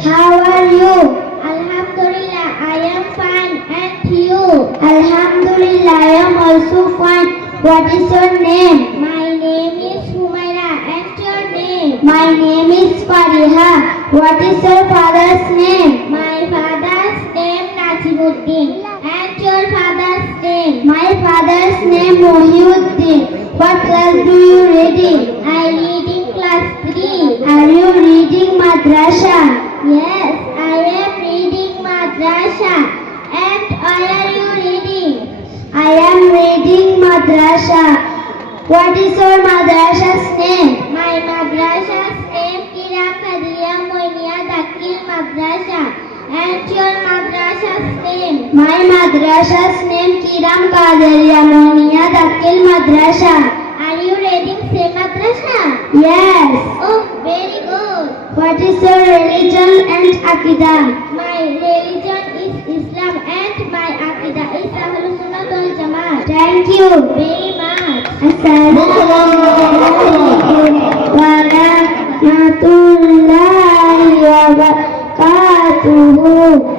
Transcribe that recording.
How are you? Alhamdulillah, I am fine. And you? Alhamdulillah, I am also fine. What is your name? My name is Humaira. And your name? My name is Fariha. What is your father's name? My father's name Najimuddin. And your father's name? My father's name Mohiuddin. What class do you reading? I read in class 3. Are you reading madrasa? Yes, I am reading madrasa. And why are you reading? I am reading madrasa. What is your madrasa's name? My madrasa's name Kira Khadriya Moinia Dakil Madrasa. And your madrasa's name? My madrasa's name Kiram Qadariya Moinia Dakil Madrasa. Are you reading same madrasa? Yes. Oh, very good. What is your religion and aqidah? My religion is Islam and my aqidah is Ahlus Sunnah wal Jamaat. Thank you. Very much. Assalamualaikum warahmatullahi wabarakatuh.